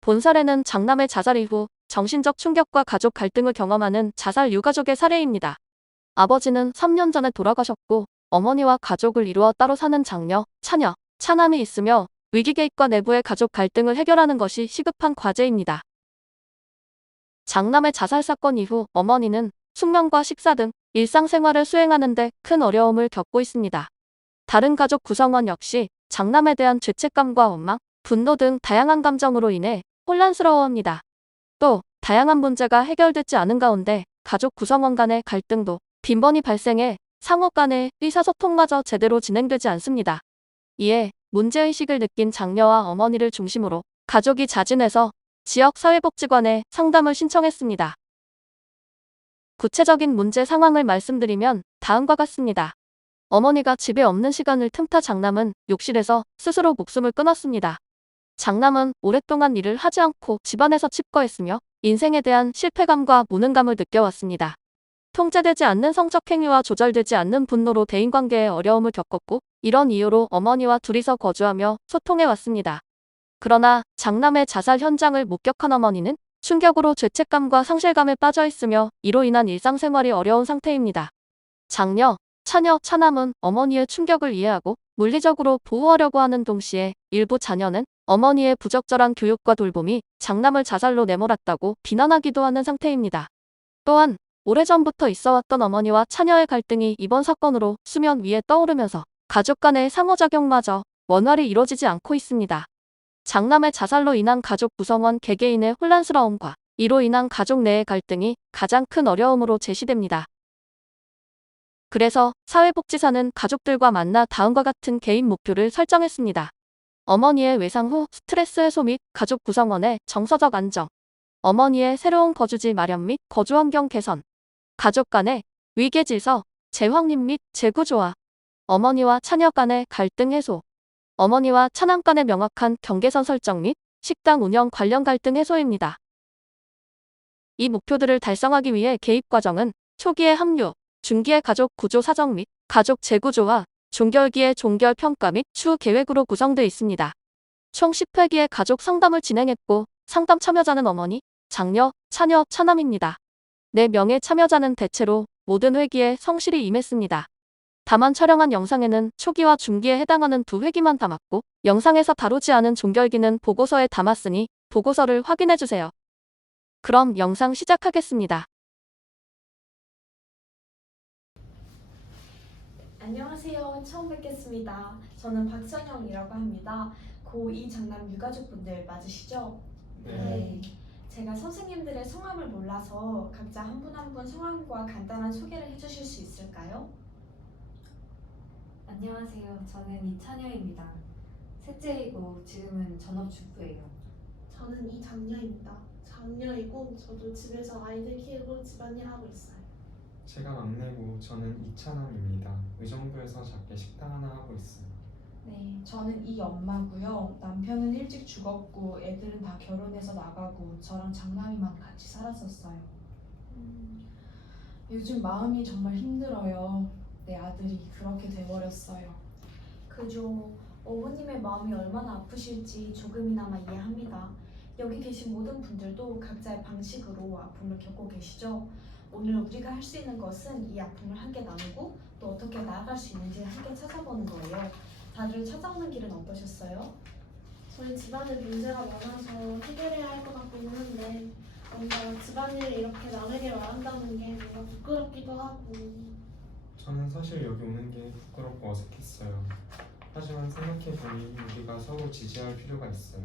본 사례는 장남의 자살 이후 정신적 충격과 가족 갈등을 경험하는 자살 유가족의 사례입니다. 아버지는 3년 전에 돌아가셨고 어머니와 가족을 이루어 따로 사는 장녀, 차녀, 차남이 있으며 위기 개입과 내부의 가족 갈등을 해결하는 것이 시급한 과제입니다. 장남의 자살 사건 이후 어머니는 숙면과 식사 등 일상생활을 수행하는 데 큰 어려움을 겪고 있습니다. 다른 가족 구성원 역시 장남에 대한 죄책감과 원망, 분노 등 다양한 감정으로 인해 혼란스러워합니다. 또 다양한 문제가 해결되지 않은 가운데 가족 구성원 간의 갈등도 빈번히 발생해 상호 간의 의사소통마저 제대로 진행되지 않습니다. 이에 문제의식을 느낀 장녀와 어머니를 중심으로 가족이 자진해서 지역 사회복지관에 상담을 신청했습니다. 구체적인 문제 상황을 말씀드리면 다음과 같습니다. 어머니가 집에 없는 시간을 틈타 장남은 욕실에서 스스로 목숨을 끊었습니다. 장남은 오랫동안 일을 하지 않고 집안에서 칩거했으며 인생에 대한 실패감과 무능감을 느껴왔습니다. 통제되지 않는 성적 행위와 조절되지 않는 분노로 대인관계에 어려움을 겪었고 이런 이유로 어머니와 둘이서 거주하며 소통해왔습니다. 그러나 장남의 자살 현장을 목격한 어머니는 충격으로 죄책감과 상실감에 빠져 있으며 이로 인한 일상생활이 어려운 상태입니다. 장녀, 차녀, 차남은 어머니의 충격을 이해하고 물리적으로 보호하려고 하는 동시에 일부 자녀는 어머니의 부적절한 교육과 돌봄이 장남을 자살로 내몰았다고 비난하기도 하는 상태입니다. 또한 오래전부터 있어왔던 어머니와 차녀의 갈등이 이번 사건으로 수면 위에 떠오르면서 가족 간의 상호작용마저 원활히 이루어지지 않고 있습니다. 장남의 자살로 인한 가족 구성원 개개인의 혼란스러움과 이로 인한 가족 내의 갈등이 가장 큰 어려움으로 제시됩니다. 그래서 사회복지사는 가족들과 만나 다음과 같은 개인 목표를 설정했습니다. 어머니의 외상 후 스트레스 해소 및 가족 구성원의 정서적 안정, 어머니의 새로운 거주지 마련 및 거주 환경 개선, 가족 간의 위계 질서, 재확립 및 재구조화, 어머니와 차녀 간의 갈등 해소, 어머니와 차남 간의 명확한 경계선 설정 및 식당 운영 관련 갈등 해소입니다. 이 목표들을 달성하기 위해 개입 과정은 초기의 합류, 중기의 가족 구조 사정 및 가족 재구조와 종결기의 종결 평가 및 추후 계획으로 구성되어 있습니다. 총 10회기의 가족 상담을 진행했고 상담 참여자는 어머니, 장녀, 차녀, 차남입니다. 4명의 참여자는 대체로 모든 회기에 성실히 임했습니다. 다만 촬영한 영상에는 초기와 중기에 해당하는 2회기만 담았고 영상에서 다루지 않은 종결기는 보고서에 담았으니 보고서를 확인해주세요. 그럼 영상 시작하겠습니다. 안녕하세요. 처음 뵙겠습니다. 저는 박선영이라고 합니다. 고2 장남 유가족분들 맞으시죠? 네. 제가 선생님들의 성함을 몰라서 각자 한 분 한 분 성함과 간단한 소개를 해주실 수 있을까요? 안녕하세요. 저는 이찬여입니다. 셋째이고 지금은 전업주부예요. 저는 이장녀입니다. 장녀이고 저도 집에서 아이들 키우고 집안일 하고 있어요. 제가 막내고 저는 이차남입니다. 의정부에서 작게 식당 하나 하고 있어요. 네, 저는 이 엄마고요. 남편은 일찍 죽었고 애들은 다 결혼해서 나가고 저랑 장남이만 같이 살았었어요. 요즘 마음이 정말 힘들어요. 내 아들이 그렇게 돼버렸어요. 그죠. 어머님의 마음이 얼마나 아프실지 조금이나마 이해합니다. 여기 계신 모든 분들도 각자의 방식으로 아픔을 겪고 계시죠. 오늘 우리가 할 수 있는 것은 이 아픔을 함께 나누고 또 어떻게 나아갈 수 있는지 함께 찾아보는 거예요. 다들 찾아오는 길은 어떠셨어요? 저희 집안에 문제가 많아서 해결해야 할 것 같기는 한데 뭔가 집안일을 이렇게 남에게 말한다는 게 뭔가 부끄럽기도 하고. 저는 사실 여기 오는 게 부끄럽고 어색했어요. 하지만 생각해보니 우리가 서로 지지할 필요가 있어요.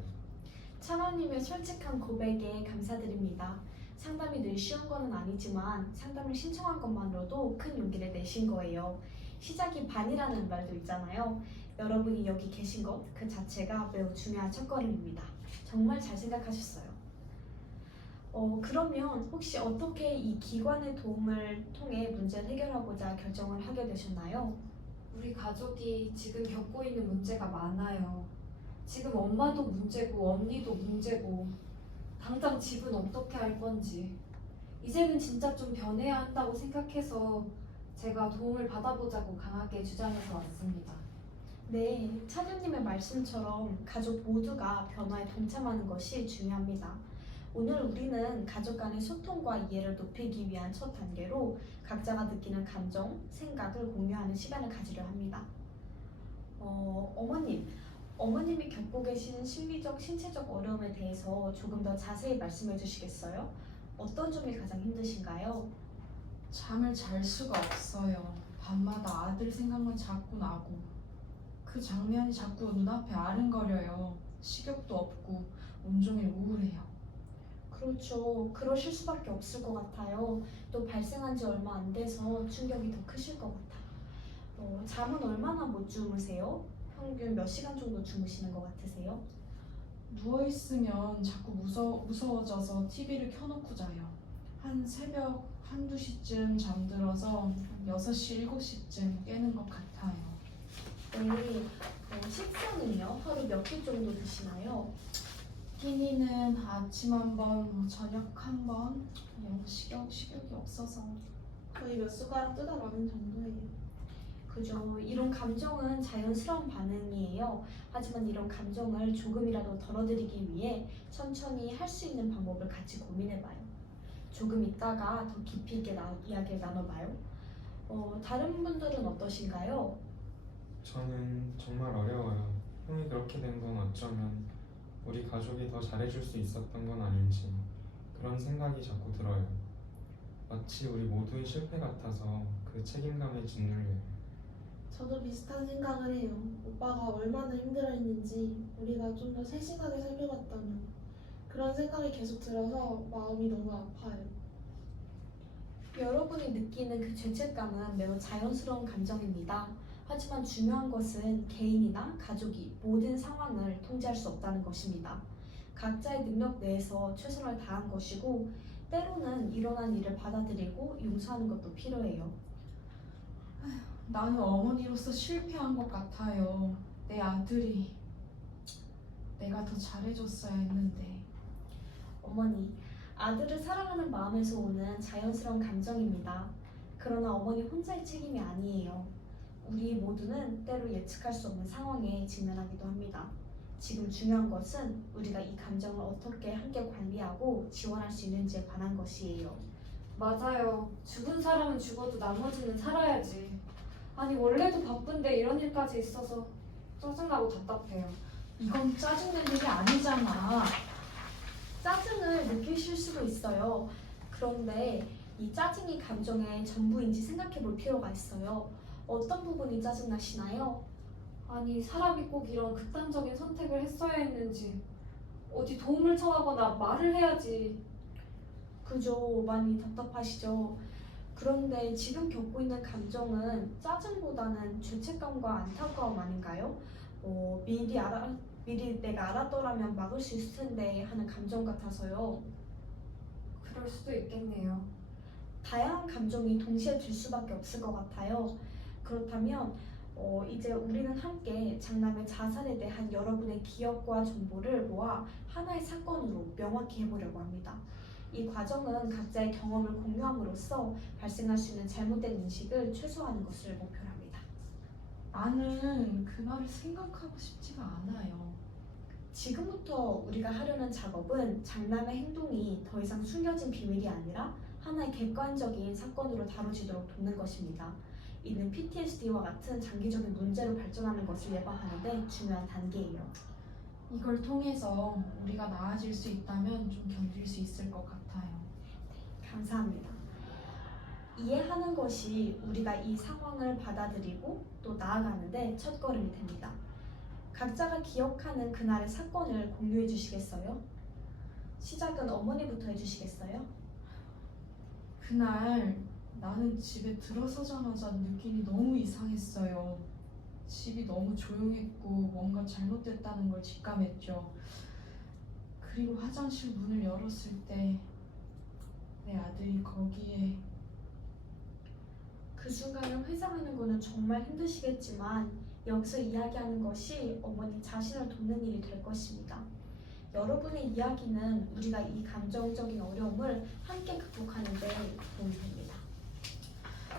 차라님의 솔직한 고백에 감사드립니다. 상담이 늘 쉬운 거는 아니지만 상담을 신청한 것만으로도 큰 용기를 내신 거예요. 시작이 반이라는 말도 있잖아요. 여러분이 여기 계신 것 그 자체가 매우 중요한 첫걸음입니다. 정말 잘 생각하셨어요. 그러면 혹시 어떻게 이 기관의 도움을 통해 문제를 해결하고자 결정을 하게 되셨나요? 우리 가족이 지금 겪고 있는 문제가 많아요. 지금 엄마도 문제고 언니도 문제고 당장 집은 어떻게 할 건지 이제는 진짜 좀 변해야 한다고 생각해서 제가 도움을 받아보자고 강하게 주장해서 왔습니다. 네, 차주님의 말씀처럼 가족 모두가 변화에 동참하는 것이 중요합니다. 오늘 우리는 가족 간의 소통과 이해를 높이기 위한 첫 단계로 각자가 느끼는 감정, 생각을 공유하는 시간을 가지려 합니다. 어머님이 겪고 계신 심리적, 신체적 어려움에 대해서 조금 더 자세히 말씀해 주시겠어요? 어떤 점이 가장 힘드신가요? 잠을 잘 수가 없어요. 밤마다 아들 생각만 자꾸 나고 그 장면이 자꾸 눈앞에 아른거려요. 식욕도 없고 온종일 우울해요. 그렇죠. 그러실 수밖에 없을 것 같아요. 또 발생한 지 얼마 안 돼서 충격이 더 크실 것 같아요. 잠은 얼마나 못 주무세요? 평균 몇 시간 정도 주무시는 것 같으세요? 누워있으면 자꾸 무서워져서 TV를 켜놓고 자요. 한 새벽 한두 시쯤 잠들어서 6시, 7시쯤 깨는 것 같아요. 네. 식사는요? 하루 몇 끼 정도 드시나요? 끼니는 아침 한 번, 저녁 한 번. 식욕이 없어서. 거의 몇 숟가락 뜯어 먹는 정도예요. 그죠. 이런 감정은 자연스러운 반응이에요. 하지만 이런 감정을 조금이라도 덜어드리기 위해 천천히 할 수 있는 방법을 같이 고민해봐요. 조금 있다가 더 깊이 있게 이야기를 나눠봐요. 다른 분들은 어떠신가요? 저는 정말 어려워요. 형이 그렇게 된 건 어쩌면 우리 가족이 더 잘해줄 수 있었던 건 아닌지 그런 생각이 자꾸 들어요. 마치 우리 모두의 실패 같아서 그 책임감에 짓눌려요. 저도 비슷한 생각을 해요. 오빠가 얼마나 힘들어했는지 우리가 좀 더 세심하게 살펴봤다면 그런 생각이 계속 들어서 마음이 너무 아파요. 여러분이 느끼는 그 죄책감은 매우 자연스러운 감정입니다. 하지만 중요한 것은 개인이나 가족이 모든 상황을 통제할 수 없다는 것입니다. 각자의 능력 내에서 최선을 다한 것이고 때로는 일어난 일을 받아들이고 용서하는 것도 필요해요. 나는 어머니로서 실패한 것 같아요. 내 아들이 내가 더 잘해줬어야 했는데. 어머니, 아들을 사랑하는 마음에서 오는 자연스러운 감정입니다. 그러나 어머니 혼자의 책임이 아니에요. 우리 모두는 때로 예측할 수 없는 상황에 직면하기도 합니다. 지금 중요한 것은 우리가 이 감정을 어떻게 함께 관리하고 지원할 수 있는지에 관한 것이에요. 맞아요. 죽은 사람은 죽어도 나머지는 살아야지. 아니 원래도 바쁜데 이런 일까지 있어서 짜증나고 답답해요. 이건 짜증낼 일이 아니잖아. 짜증을 느끼실 수도 있어요. 그런데 이 짜증이 감정의 전부인지 생각해 볼 필요가 있어요. 어떤 부분이 짜증나시나요? 아니 사람이 꼭 이런 극단적인 선택을 했어야 했는지 어디 도움을 청하거나 말을 해야지. 그죠. 많이 답답하시죠. 그런데 지금 겪고 있는 감정은 짜증보다는 죄책감과 안타까움 아닌가요? 미리 내가 알았더라면 막을 수 있을 텐데 하는 감정 같아서요. 그럴 수도 있겠네요. 다양한 감정이 동시에 들 수밖에 없을 것 같아요. 그렇다면 이제 우리는 함께 장남의 자살에 대한 여러분의 기억과 정보를 모아 하나의 사건으로 명확히 해보려고 합니다. 이 과정은 각자의 경험을 공유함으로써 발생할 수 있는 잘못된 인식을 최소화하는 것을 목표로 합니다. 나는 그날을 생각하고 싶지가 않아요. 지금부터 우리가 하려는 작업은 장남의 행동이 더 이상 숨겨진 비밀이 아니라 하나의 객관적인 사건으로 다뤄지도록 돕는 것입니다. 이는 PTSD와 같은 장기적인 문제로 발전하는 것을 예방하는 데 중요한 단계예요. 이걸 통해서 우리가 나아질 수 있다면 좀 견딜 수 있을 것 같아요. 감사합니다. 이해하는 것이 우리가 이 상황을 받아들이고 또 나아가는데 첫걸음이 됩니다. 각자가 기억하는 그날의 사건을 공유해 주시겠어요? 시작은 어머니부터 해주시겠어요? 그날 나는 집에 들어서자마자 느낌이 너무 이상했어요. 집이 너무 조용했고 뭔가 잘못됐다는 걸 직감했죠. 그리고 화장실 문을 열었을 때 내 아들이 거기에. 그 순간을 회상하는 것은 정말 힘드시겠지만 여기서 이야기하는 것이 어머니 자신을 돕는 일이 될 것입니다. 여러분의 이야기는 우리가 이 감정적인 어려움을 함께 극복하는 데 도움이 됩니다.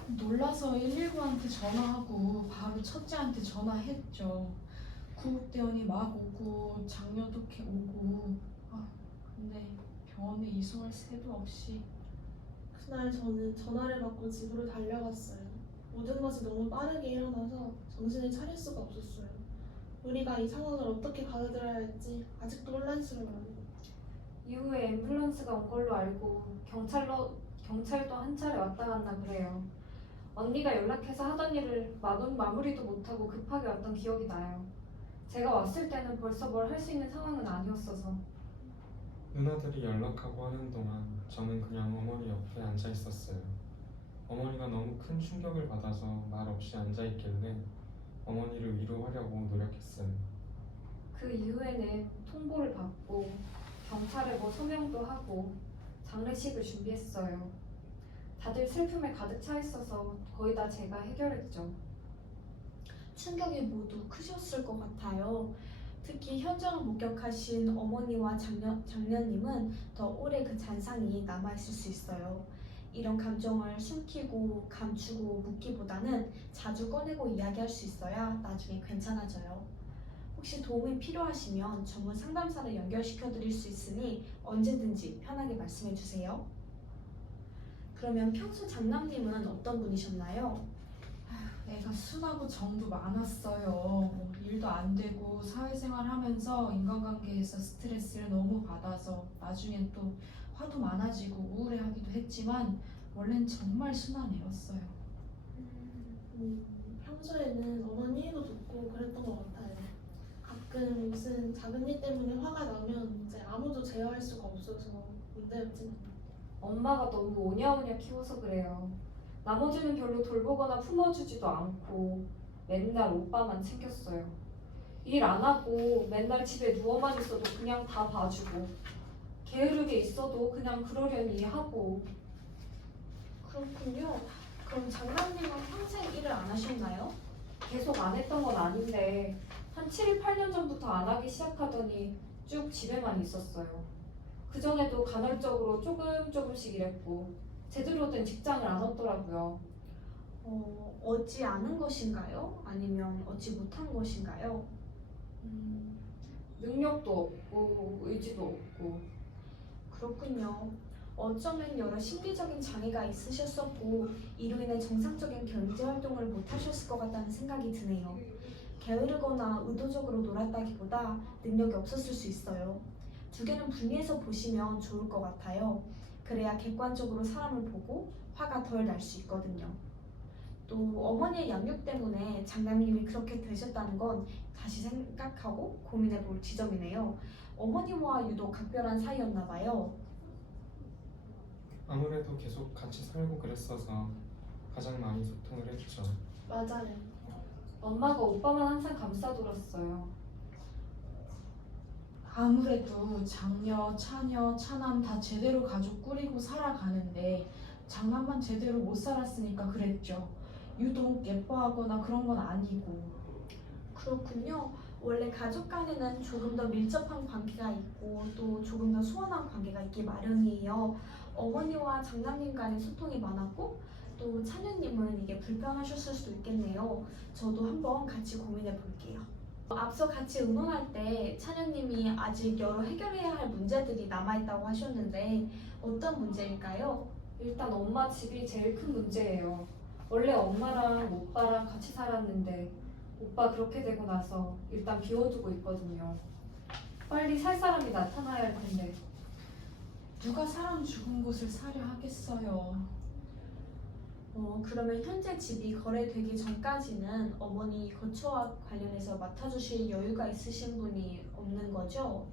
놀라서 119한테 전화하고 바로 첫째한테 전화했죠. 구급대원이 막 오고 장녀도 오고 근데 병원에 이송할 새도 없이. 그날 저는 전화를 받고 집으로 달려갔어요. 모든 것이 너무 빠르게 일어나서 정신을 차릴 수가 없었어요. 우리가 이 상황을 어떻게 받아들여야 할지 아직도 혼란스러워요. 이후에 앰뷸런스가 온 걸로 알고 경찰도 한 차례 왔다 갔나 그래요. 언니가 연락해서 하던 일을 마무리도 못하고 급하게 왔던 기억이 나요. 제가 왔을 때는 벌써 뭘 할 수 있는 상황은 아니었어서. 누나들이 연락하고 하는 동안 저는 그냥 어머니 옆에 앉아 있었어요. 어머니가 너무 큰 충격을 받아서 말 없이 앉아 있길래 어머니를 위로하려고 노력했어요. 그 이후에는 통보를 받고 경찰에 서명도 하고 장례식을 준비했어요. 다들 슬픔에 가득 차 있어서 거의 다 제가 해결했죠. 충격이 모두 크셨을 것 같아요. 특히 현장을 목격하신 어머니와 장녀님은 더 오래 그 잔상이 남아있을 수 있어요. 이런 감정을 숨기고 감추고 묻기보다는 자주 꺼내고 이야기할 수 있어야 나중에 괜찮아져요. 혹시 도움이 필요하시면 전문 상담사를 연결시켜 드릴 수 있으니 언제든지 편하게 말씀해 주세요. 그러면 평소 장남님은 어떤 분이셨나요? 애가 순하고 정도 많았어요. 일도 안 되고 사회생활 하면서 인간관계에서 스트레스를 너무 받아서 나중엔 또 화도 많아지고 우울해하기도 했지만 원래는 정말 순한 애였어요. 평소에는 어머니 일도 돕고 그랬던 것 같아요. 가끔 무슨 작은 일 때문에 화가 나면 이제 아무도 제어할 수가 없어서 문제였진 않아요. 엄마가 너무 오냐오냐 키워서 그래요. 나머지는 별로 돌보거나 품어주지도 않고 맨날 오빠만 챙겼어요. 일 안 하고 맨날 집에 누워만 있어도 그냥 다 봐주고 게으르게 있어도 그냥 그러려니 하고. 그렇군요. 그럼 장남님은 평생 일을 안 하셨나요? 계속 안 했던 건 아닌데 한 7, 8년 전부터 안 하기 시작하더니 쭉 집에만 있었어요. 그전에도 간헐적으로 조금씩 일했고 제대로 된 직장을 안 얻더라고요. 얻지 않은 것인가요? 아니면 얻지 못한 것인가요? 능력도 없고 의지도 없고. 그렇군요. 어쩌면 여러 심리적인 장애가 있으셨었고 이로 인해 정상적인 경제 활동을 못 하셨을 것 같다는 생각이 드네요. 게으르거나 의도적으로 놀았다기보다 능력이 없었을 수 있어요. 두 개는 분리해서 보시면 좋을 것 같아요. 그래야 객관적으로 사람을 보고 화가 덜 날 수 있거든요. 또 어머니의 양육 때문에 장남님이 그렇게 되셨다는 건 다시 생각하고 고민해 볼 지점이네요. 어머니와 유독 각별한 사이였나 봐요. 아무래도 계속 같이 살고 그랬어서 가장 많이 소통을 했죠. 맞아요. 엄마가 오빠만 항상 감싸돌았어요. 아무래도 장녀, 차녀, 차남 다 제대로 가족 꾸리고 살아가는데 장남만 제대로 못 살았으니까 그랬죠. 유독 예뻐하거나 그런 건 아니고. 그렇군요. 원래 가족 간에는 조금 더 밀접한 관계가 있고 또 조금 더 소원한 관계가 있기 마련이에요. 어머니와 장남님 간의 소통이 많았고 또 차녀님은 이게 불편하셨을 수도 있겠네요. 저도 한번 같이 고민해 볼게요. 앞서 같이 의논할 때 차녀님이 아직 여러 해결해야 할 문제들이 남아있다고 하셨는데 어떤 문제일까요? 일단 엄마 집이 제일 큰 문제예요. 원래 엄마랑 오빠랑 같이 살았는데 오빠 그렇게 되고 나서 일단 비워두고 있거든요. 빨리 살 사람이 나타나야 할 텐데. 누가 사람 죽은 곳을 사려 하겠어요. 그러면 현재 집이 거래되기 전까지는 어머니 거처와 관련해서 맡아주실 여유가 있으신 분이 없는 거죠?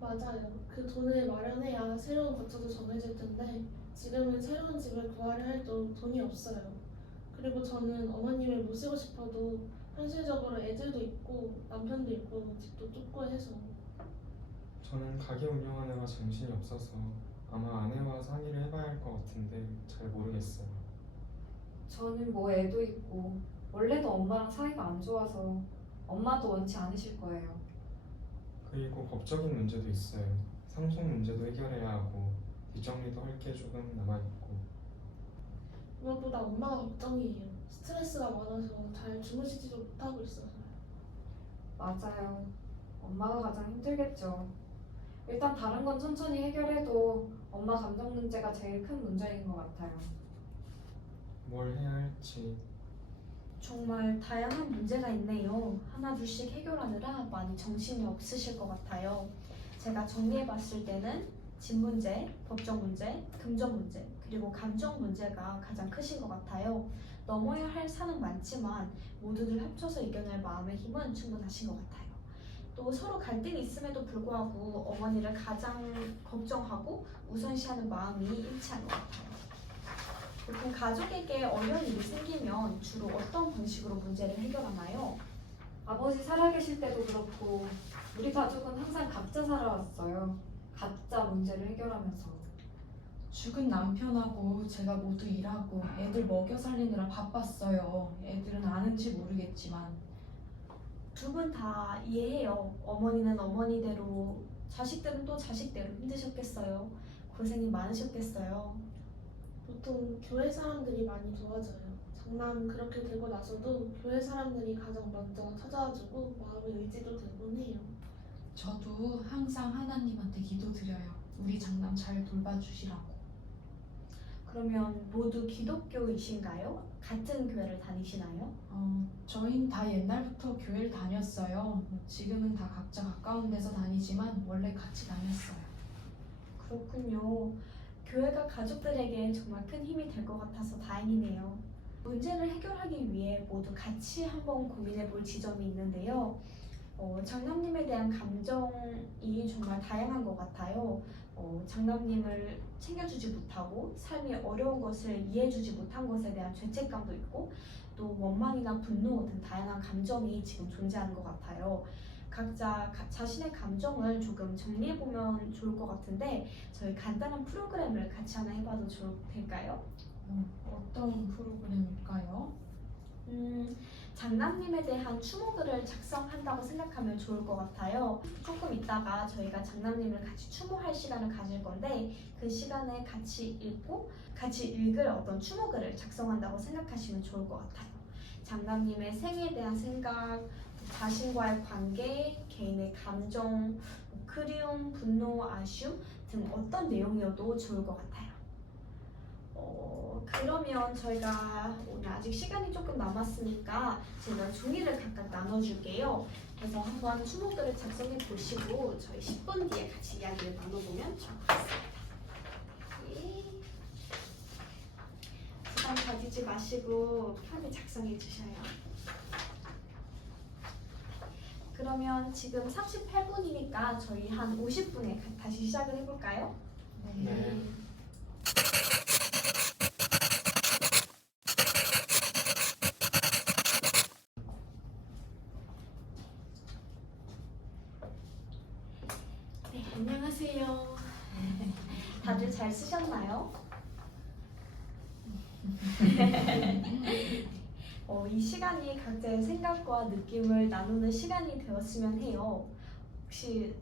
맞아요. 그 돈을 마련해야 새로운 거처도 정해질 텐데 지금은 새로운 집을 구하려 해도 돈이 없어요. 그리고 저는 어머님을 모시고 싶어도 현실적으로 애들도 있고 남편도 있고 집도 좁고 해서. 저는 가게 운영하느라 정신이 없어서 아마 아내와 상의를 해봐야 할 것 같은데 잘 모르겠어요. 저는 애도 있고 원래도 엄마랑 사이가 안 좋아서 엄마도 원치 않으실 거예요. 그리고 법적인 문제도 있어요. 상속 문제도 해결해야 하고 뒷정리도 할 게 조금 남아있고. 무엇보다 엄마가 걱정이에요. 스트레스가 많아서 잘 주무시지도 못하고 있어서요. 맞아요. 엄마가 가장 힘들겠죠. 일단 다른 건 천천히 해결해도 엄마 감정 문제가 제일 큰 문제인 것 같아요. 뭘 해야 할지. 정말 다양한 문제가 있네요. 하나 둘씩 해결하느라 많이 정신이 없으실 것 같아요. 제가 정리해 봤을 때는 집 문제, 법적 문제, 금전 문제, 그리고 감정 문제가 가장 크신 것 같아요. 넘어야 할 산은 많지만 모두들 합쳐서 이겨낼 마음의 힘은 충분하신 것 같아요. 또 서로 갈등이 있음에도 불구하고 어머니를 가장 걱정하고 우선시하는 마음이 일치한 것 같아요. 보통 가족에게 어려운 일이 생기면 주로 어떤 방식으로 문제를 해결하나요? 아버지 살아계실 때도 그렇고 우리 가족은 항상 각자 살아왔어요. 각자 문제를 해결하면서. 죽은 남편하고 제가 모두 일하고 애들 먹여 살리느라 바빴어요. 애들은 아는지 모르겠지만. 두 분 다 이해해요. 어머니는 어머니대로, 자식들은 또 자식대로 힘드셨겠어요. 고생이 많으셨겠어요. 보통 교회 사람들이 많이 도와줘요. 장남 그렇게 되고 나서도 교회 사람들이 가장 먼저 찾아와주고 마음의 의지도 되곤 해요. 저도 항상 하나님한테 기도드려요. 우리 장남 잘 돌봐주시라고. 그러면 모두 기독교이신가요? 같은 교회를 다니시나요? 저희는 다 옛날부터 교회를 다녔어요. 지금은 다 각자 가까운 데서 다니지만 원래 같이 다녔어요. 그렇군요. 교회가 가족들에게 정말 큰 힘이 될 것 같아서 다행이네요. 문제를 해결하기 위해 모두 같이 한번 고민해 볼 지점이 있는데요. 장남님에 대한 감정이 정말 다양한 것 같아요. 장남님을 챙겨주지 못하고 삶이 어려운 것을 이해해주지 못한 것에 대한 죄책감도 있고 또 원망이나 분노 등 다양한 감정이 지금 존재하는 것 같아요. 각자 자신의 감정을 조금 정리해보면 좋을 것 같은데 저희 간단한 프로그램을 같이 하나 해봐도 될까요? 어떤 프로그램일까요? 장남님에 대한 추모글을 작성한다고 생각하면 좋을 것 같아요. 조금 있다가 저희가 장남님을 같이 추모할 시간을 가질 건데 그 시간에 같이 읽고 같이 읽을 어떤 추모글을 작성한다고 생각하시면 좋을 것 같아요. 장남님의 생에 대한 생각, 자신과의 관계, 개인의 감정, 그리움, 분노, 아쉬움 등 어떤 내용이어도 좋을 것 같아요. 그러면 저희가 오늘 아직 시간이 조금 남았으니까 제가 종이를 각각 나눠줄게요. 그래서 한번 추모글을 작성해 보시고 저희 10분 뒤에 같이 이야기를 나눠보면 좋을 것 같습니다. 예. 부담 가지지 마시고 편히 작성해 주셔요. 그러면 지금 38분이니까 저희 한 50분에 다시 시작을 해볼까요? 네. 네, 안녕하세요. 다들 잘 쓰셨나요? 이 시간이 각자의 생각과 느낌을 나누는 시간이 되었으면 해요. 혹시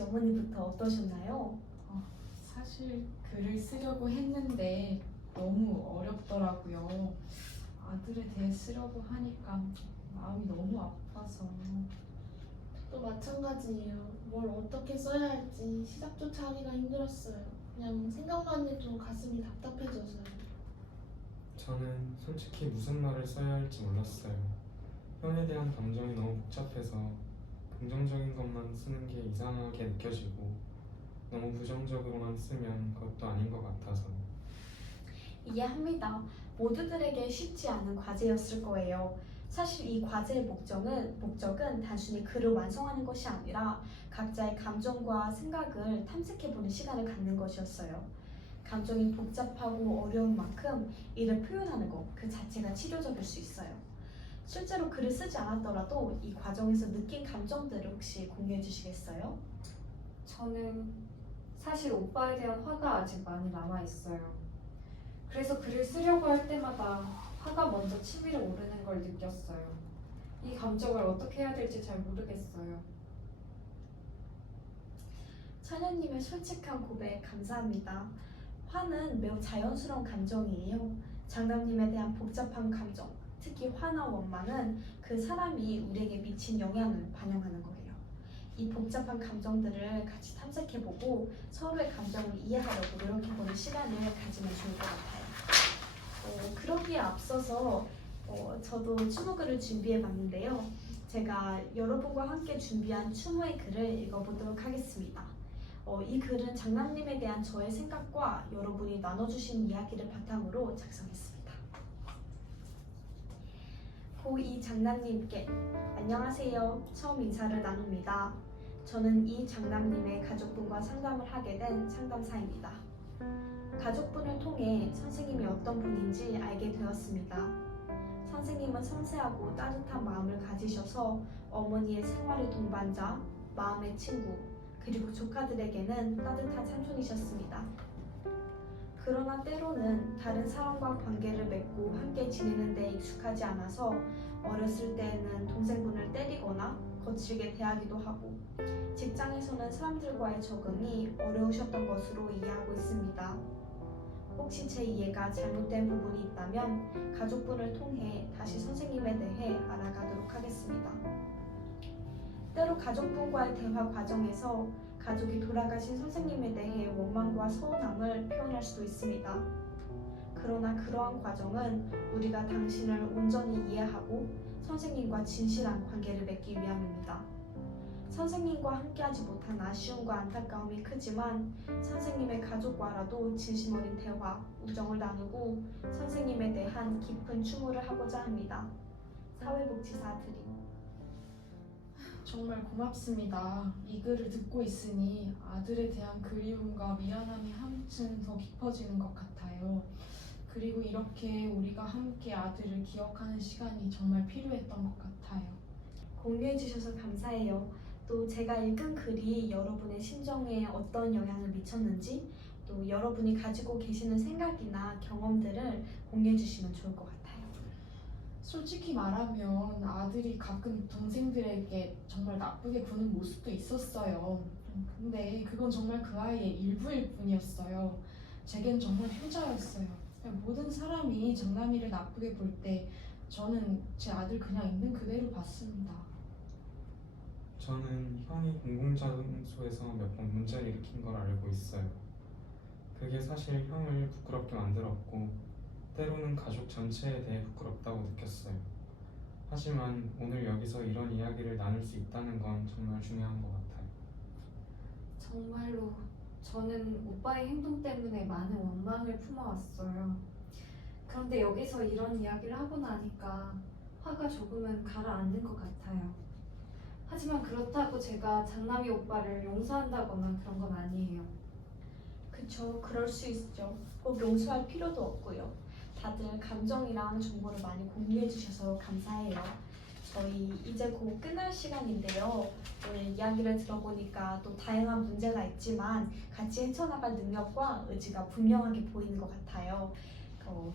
어머니부터 어떠셨나요? 사실 글을 쓰려고 했는데 너무 어렵더라고요. 아들에 대해 쓰려고 하니까 마음이 너무 아파서. 또 마찬가지예요. 뭘 어떻게 써야 할지 시작조차 하기가 힘들었어요. 그냥 생각만 해도 가슴이 답답해져서요. 저는 솔직히 무슨 말을 써야 할지 몰랐어요. 형에 대한 감정이 너무 복잡해서 긍정적인 것만 쓰는 게 이상하게 느껴지고 너무 부정적으로만 쓰면 그것도 아닌 것 같아서. 이해합니다. 모두들에게 쉽지 않은 과제였을 거예요. 사실 이 과제의 목적은 단순히 글을 완성하는 것이 아니라 각자의 감정과 생각을 탐색해보는 시간을 갖는 것이었어요. 감정이 복잡하고 어려운 만큼 이를 표현하는 것 그 자체가 치료적일 수 있어요. 실제로 글을 쓰지 않았더라도 이 과정에서 느낀 감정들을 혹시 공유해 주시겠어요? 저는 사실 오빠에 대한 화가 아직 많이 남아있어요. 그래서 글을 쓰려고 할 때마다 화가 먼저 치밀어 오르는 걸 느꼈어요. 이 감정을 어떻게 해야 될지 잘 모르겠어요. 찬현님의 솔직한 고백 감사합니다. 화는 매우 자연스러운 감정이에요. 장남님에 대한 복잡한 감정, 특히 화나 원망은 그 사람이 우리에게 미친 영향을 반영하는 거예요. 이 복잡한 감정들을 같이 탐색해보고 서로의 감정을 이해하려고 노력해보는 시간을 가지면 좋을 것 같아요. 그러기에 앞서서 저도 추모글을 준비해봤는데요. 제가 여러분과 함께 준비한 추모의 글을 읽어보도록 하겠습니다. 이 글은 장남님에 대한 저의 생각과 여러분이 나눠주신 이야기를 바탕으로 작성했습니다. 고2 장남님께 안녕하세요. 처음 인사를 나눕니다. 저는 이 장남님의 가족분과 상담을 하게 된 상담사입니다. 가족분을 통해 선생님이 어떤 분인지 알게 되었습니다. 선생님은 섬세하고 따뜻한 마음을 가지셔서 어머니의 생활의 동반자, 마음의 친구, 그리고 조카들에게는 따뜻한 삼촌이셨습니다. 그러나 때로는 다른 사람과 관계를 맺고 함께 지내는 데 익숙하지 않아서 어렸을 때에는 동생분을 때리거나 거칠게 대하기도 하고 직장에서는 사람들과의 적응이 어려우셨던 것으로 이해하고 있습니다. 혹시 제 이해가 잘못된 부분이 있다면 가족분을 통해 다시 선생님에 대해 알아가도록 하겠습니다. 때로 가족분과의 대화 과정에서 가족이 돌아가신 선생님에 대해 원망과 서운함을 표현할 수도 있습니다. 그러나 그러한 과정은 우리가 당신을 온전히 이해하고 선생님과 진실한 관계를 맺기 위함입니다. 선생님과 함께하지 못한 아쉬움과 안타까움이 크지만 선생님의 가족과라도 진심 어린 대화, 우정을 나누고 선생님에 대한 깊은 추모를 하고자 합니다. 사회복지사 드림. 정말 고맙습니다. 이 글을 듣고 있으니 아들에 대한 그리움과 미안함이 한층 더 깊어지는 것 같아요. 그리고 이렇게 우리가 함께 아들을 기억하는 시간이 정말 필요했던 것 같아요. 공유해 주셔서 감사해요. 또 제가 읽은 글이 여러분의 심정에 어떤 영향을 미쳤는지 또 여러분이 가지고 계시는 생각이나 경험들을 공유해 주시면 좋을 것 같아요. 솔직히 말하면 아들이 가끔 동생들에게 정말 나쁘게 구는 모습도 있었어요. 근데 그건 정말 그 아이의 일부일 뿐이었어요. 제겐 정말 효자였어요. 모든 사람이 장남이를 나쁘게 볼 때 저는 제 아들 그냥 있는 그대로 봤습니다. 저는 형이 공공장소에서 몇 번 문제를 일으킨 걸 알고 있어요. 그게 사실 형을 부끄럽게 만들었고 때로는 가족 전체에 대해 부끄럽다고 느꼈어요. 하지만 오늘 여기서 이런 이야기를 나눌 수 있다는 건 정말 중요한 것 같아요. 정말로 저는 오빠의 행동 때문에 많은 원망을 품어왔어요. 그런데 여기서 이런 이야기를 하고 나니까 화가 조금은 가라앉는 것 같아요. 하지만 그렇다고 제가 장남이 오빠를 용서한다거나 그런 건 아니에요. 그쵸, 그럴 수 있죠. 꼭 용서할 필요도 없고요. 다들 감정이랑 정보를 많이 공유해 주셔서 감사해요. 저희 이제 곧 끝날 시간인데요. 오늘 이야기를 들어보니까 또 다양한 문제가 있지만 같이 헤쳐나갈 능력과 의지가 분명하게 보이는 것 같아요.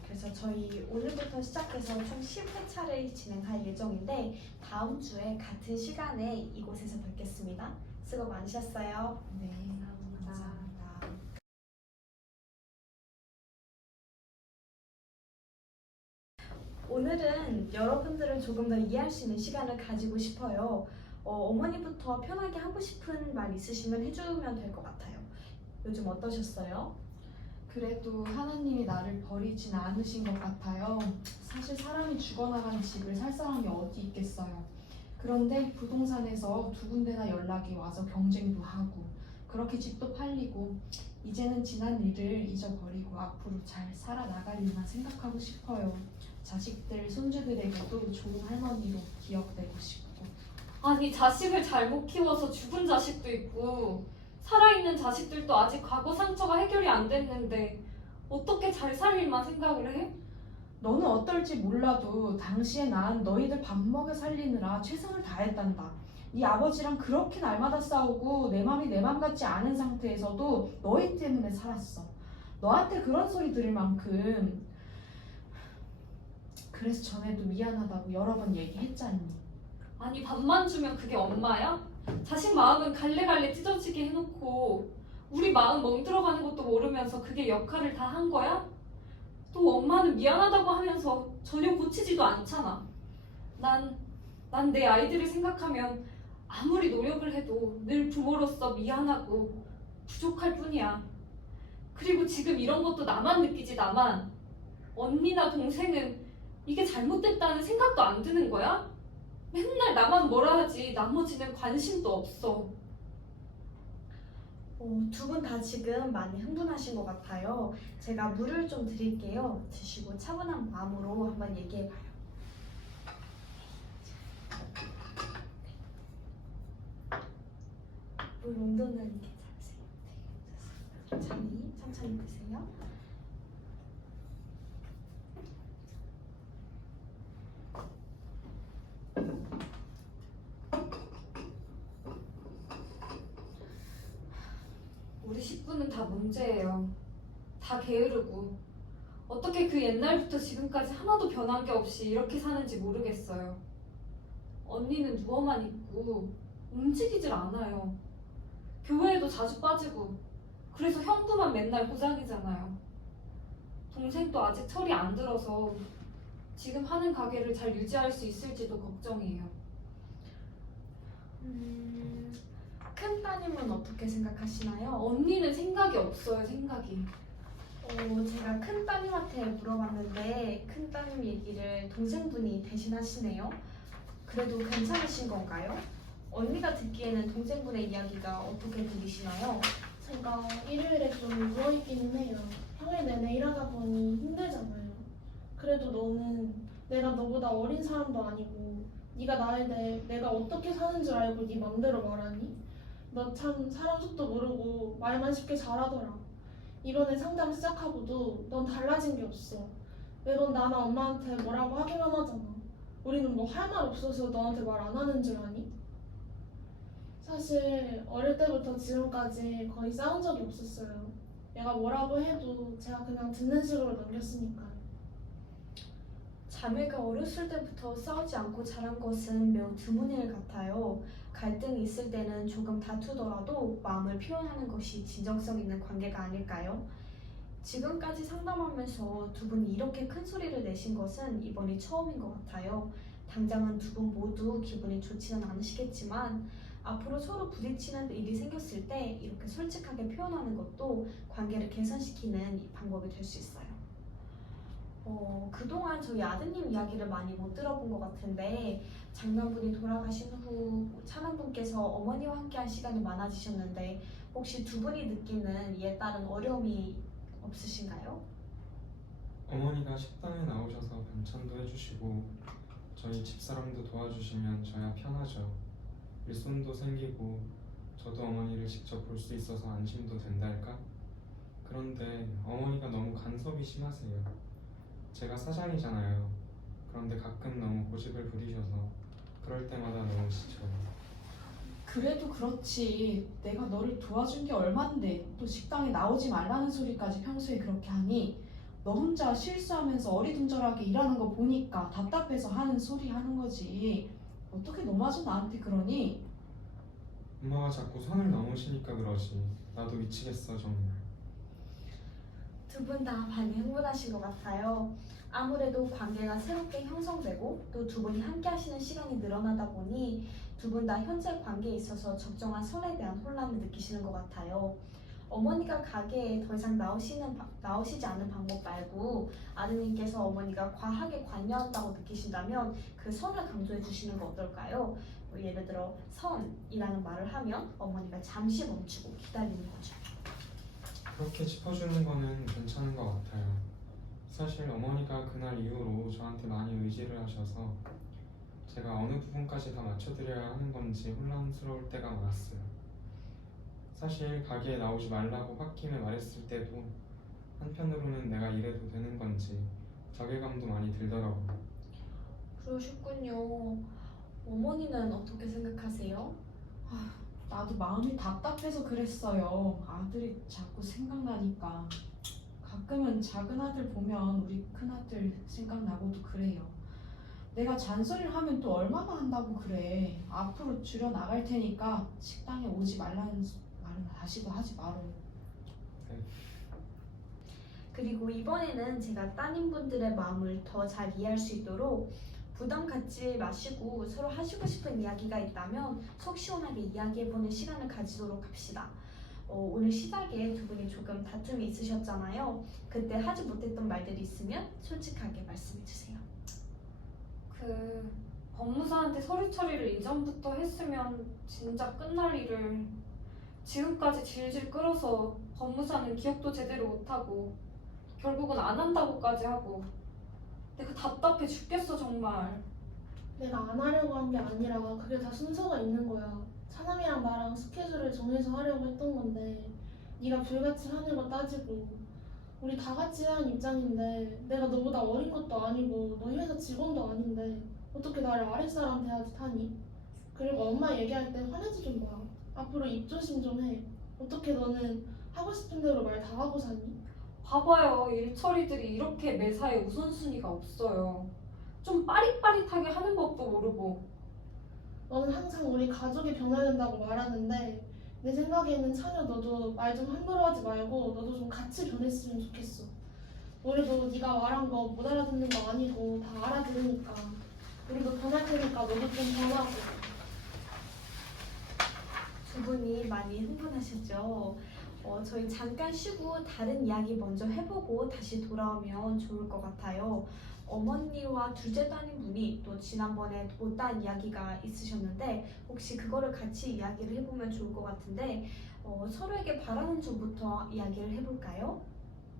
그래서 저희 오늘부터 시작해서 총 10회차를 진행할 예정인데 다음 주에 같은 시간에 이곳에서 뵙겠습니다. 수고 많으셨어요. 네, 감사합니다. 감사합니다. 오늘은 여러분들을 조금 더 이해할 수 있는 시간을 가지고 싶어요. 어머니부터 편하게 하고 싶은 말 있으시면 해주면 될 것 같아요. 요즘 어떠셨어요? 그래도 하나님이 나를 버리진 않으신 것 같아요. 사실 사람이 죽어나간 집을 살 사람이 어디 있겠어요. 그런데 부동산에서 두 군데나 연락이 와서 경쟁도 하고 그렇게 집도 팔리고 이제는 지난 일을 잊어버리고 앞으로 잘 살아나갈 일만 생각하고 싶어요. 자식들, 손주들에게도 좋은 할머니로 기억되고 싶고. 아니 자식을 잘못 키워서 죽은 자식도 있고 살아있는 자식들도 아직 과거 상처가 해결이 안 됐는데 어떻게 잘 살 일만 생각을 해? 너는 어떨지 몰라도 당시에 난 너희들 밥 먹여 살리느라 최선을 다했단다. 네 아버지랑 그렇게 날마다 싸우고 내 맘이 내 맘 같지 않은 상태에서도 너희 때문에 살았어. 너한테 그런 소리 들을 만큼. 그래서 전에도 미안하다고 여러 번 얘기했잖니. 아니 밥만 주면 그게 엄마야? 자식 마음은 갈래갈래 찢어지게 해놓고 우리 마음 멍들어가는 것도 모르면서 그게 역할을 다 한 거야? 또 엄마는 미안하다고 하면서 전혀 고치지도 않잖아. 난 내 아이들을 생각하면 아무리 노력을 해도 늘 부모로서 미안하고 부족할 뿐이야. 그리고 지금 이런 것도 나만 느끼지, 나만. 언니나 동생은 이게 잘못됐다는 생각도 안 드는 거야? 맨날 나만 뭐라 하지 나머지는 관심도 없어. 두 분 다 지금 많이 흥분하신 것 같아요. 제가 물을 좀 드릴게요. 드시고 차분한 마음으로 한번 얘기해봐요. 물 온도는 괜찮으세요? 네, 천천히 드세요. 우리 식구는 다 문제예요. 다 게으르고 어떻게 그 옛날부터 지금까지 하나도 변한 게 없이 이렇게 사는지 모르겠어요. 언니는 누워만 있고 움직이질 않아요. 교회에도 자주 빠지고 그래서 형부만 맨날 고장이잖아요. 동생도 아직 철이 안 들어서 지금 하는 가게를 잘 유지할 수 있을지도 걱정이에요. 큰 따님은 어떻게 생각하시나요? 언니는 생각이 없어요, 생각이. 제가 큰 따님한테 물어봤는데 큰 따님 얘기를 동생분이 대신하시네요. 그래도 괜찮으신 건가요? 언니가 듣기에는 동생분의 이야기가 어떻게 들리시나요? 제가 일요일에 좀 누워있기는 해요. 평일 내내 일하다 보니 힘들잖아요. 그래도 너는 내가 너보다 어린 사람도 아니고 네가 나에 대해 내가 어떻게 사는 줄 알고 네 맘대로 말하니? 너 참 사람 속도 모르고 말만 쉽게 잘하더라. 이번에 상담 시작하고도 넌 달라진 게 없어. 매번 나나 엄마한테 뭐라고 하기만 하잖아. 우리는 뭐 할 말 없어서 너한테 말 안 하는 줄 아니? 사실 어릴 때부터 지금까지 거의 싸운 적이 없었어요. 내가 뭐라고 해도 제가 그냥 듣는 식으로 넘겼으니까요. 자매가 어렸을 때부터 싸우지 않고 자란 것은 매우 드문 일 같아요. 갈등이 있을 때는 조금 다투더라도 마음을 표현하는 것이 진정성 있는 관계가 아닐까요? 지금까지 상담하면서 두 분이 이렇게 큰 소리를 내신 것은 이번이 처음인 것 같아요. 당장은 두 분 모두 기분이 좋지는 않으시겠지만 앞으로 서로 부딪히는 일이 생겼을 때 이렇게 솔직하게 표현하는 것도 관계를 개선시키는 방법이 될 수 있어요. 그동안 저희 아드님 이야기를 많이 못 들어본 것 같은데 장남분이 돌아가신 후 차남분께서 어머니와 함께한 시간이 많아지셨는데 혹시 두 분이 느끼는 이에 따른 어려움이 없으신가요? 어머니가 식당에 나오셔서 반찬도 해주시고 저희 집사람도 도와주시면 저야 편하죠. 일손도 생기고 저도 어머니를 직접 볼 수 있어서 안심도 된달까? 그런데 어머니가 너무 간섭이 심하세요. 제가 사장이잖아요. 그런데 가끔 너무 고집을 부리셔서 그럴 때마다 너무 지쳐요. 그래도 그렇지. 내가 너를 도와준 게 얼만데 또 식당에 나오지 말라는 소리까지 평소에 그렇게 하니 너 혼자 실수하면서 어리둥절하게 일하는 거 보니까 답답해서 하는 소리 하는 거지. 어떻게 너마저 나한테 그러니? 엄마가 자꾸 선을 넘으시니까 그러지. 나도 미치겠어 정말. 두 분 다 많이 흥분하신 것 같아요. 아무래도 관계가 새롭게 형성되고 또 두 분이 함께 하시는 시간이 늘어나다 보니 두 분 다 현재 관계에 있어서 적정한 선에 대한 혼란을 느끼시는 것 같아요. 어머니가 가게에 더 이상 나오시지 않는 방법 말고 아드님께서 어머니가 과하게 관여한다고 느끼신다면 그 선을 강조해 주시는 거 어떨까요? 예를 들어 선이라는 말을 하면 어머니가 잠시 멈추고 기다리는 거죠. 그렇게 짚어주는 거는 괜찮은 것 같아요. 사실 어머니가 그날 이후로 저한테 많이 의지를 하셔서 제가 어느 부분까지 다 맞춰드려야 하는 건지 혼란스러울 때가 많았어요. 사실 가게에 나오지 말라고 홧김에 말했을 때도 한편으로는 내가 이래도 되는 건지 자괴감도 많이 들더라고요. 그러셨군요. 어머니는 어떻게 생각하세요? 나도 마음이 답답해서 그랬어요. 아들이 자꾸 생각나니까. 가끔은 작은 아들 보면 우리 큰 아들 생각나고도 그래요. 내가 잔소리를 하면 또 얼마나 한다고 그래. 앞으로 줄여 나갈 테니까 식당에 오지 말라는 말은 다시도 하지 말어. 그리고 이번에는 제가 따님분들의 마음을 더 잘 이해할 수 있도록 부담 갖지 마시고 서로 하시고 싶은 이야기가 있다면 속 시원하게 이야기해보는 시간을 가지도록 합시다. 오늘 시작에 두 분이 조금 다툼이 있으셨잖아요. 그때 하지 못했던 말들이 있으면 솔직하게 말씀해주세요. 그 법무사한테 서류 처리를 이전부터 했으면 진짜 끝날 일을 지금까지 질질 끌어서 법무사는 기억도 제대로 못하고 결국은 안 한다고까지 하고 내가 답답해 죽겠어 정말. 내가 안 하려고 한 게 아니라 그게 다 순서가 있는 거야. 차남이랑 나랑 스케줄을 정해서 하려고 했던 건데 네가 불같이 하는 거 따지고 우리 다 같이 해야 하는 입장인데 내가 너보다 어린 것도 아니고 너희 회사 직원도 아닌데 어떻게 나를 아랫사람 대하지 타니? 그리고 엄마 얘기할 때 화내지 좀 마. 앞으로 입조심 좀 해. 어떻게 너는 하고 싶은 대로 말 다 하고 사니? 봐봐요. 일처리들이 이렇게 매사에 우선순위가 없어요. 좀 빠릿빠릿하게 하는 법도 모르고. 너는 항상 우리 가족이 변해야 된다고 말하는데 내 생각에는 차녀 너도 말 좀 함부로 하지 말고 너도 좀 같이 변했으면 좋겠어. 우리도 네가 말한 거 못 알아듣는 거 아니고 다 알아들으니까 우리도 변할 테니까 너도 좀 변하고. 두 분이 많이 흥분하셨죠? 저희 잠깐 쉬고 다른 이야기 먼저 해보고 다시 돌아오면 좋을 것 같아요. 어머니와 둘째 따님분이 또 지난번에 못다한 이야기가 있으셨는데 혹시 그거를 같이 이야기를 해보면 좋을 것 같은데 서로에게 바라는 점부터 이야기를 해볼까요?